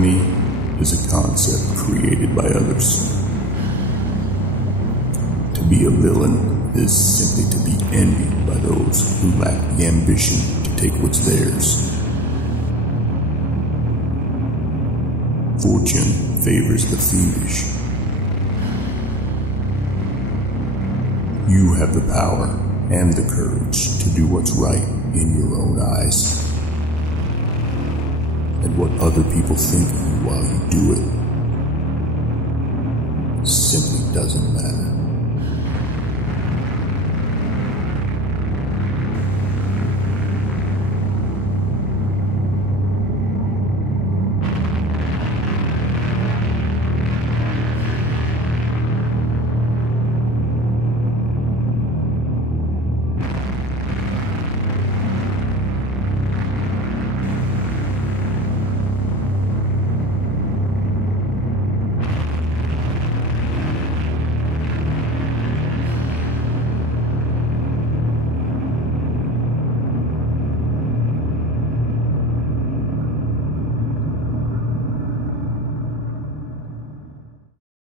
Villainy is a concept created by others. To be a villain is simply to be envied by those who lack the ambition to take what's theirs. Fortune favors the fiendish. You have the power and the courage to do what's right in your own eyes. And what other people think of you while you do it simply doesn't matter.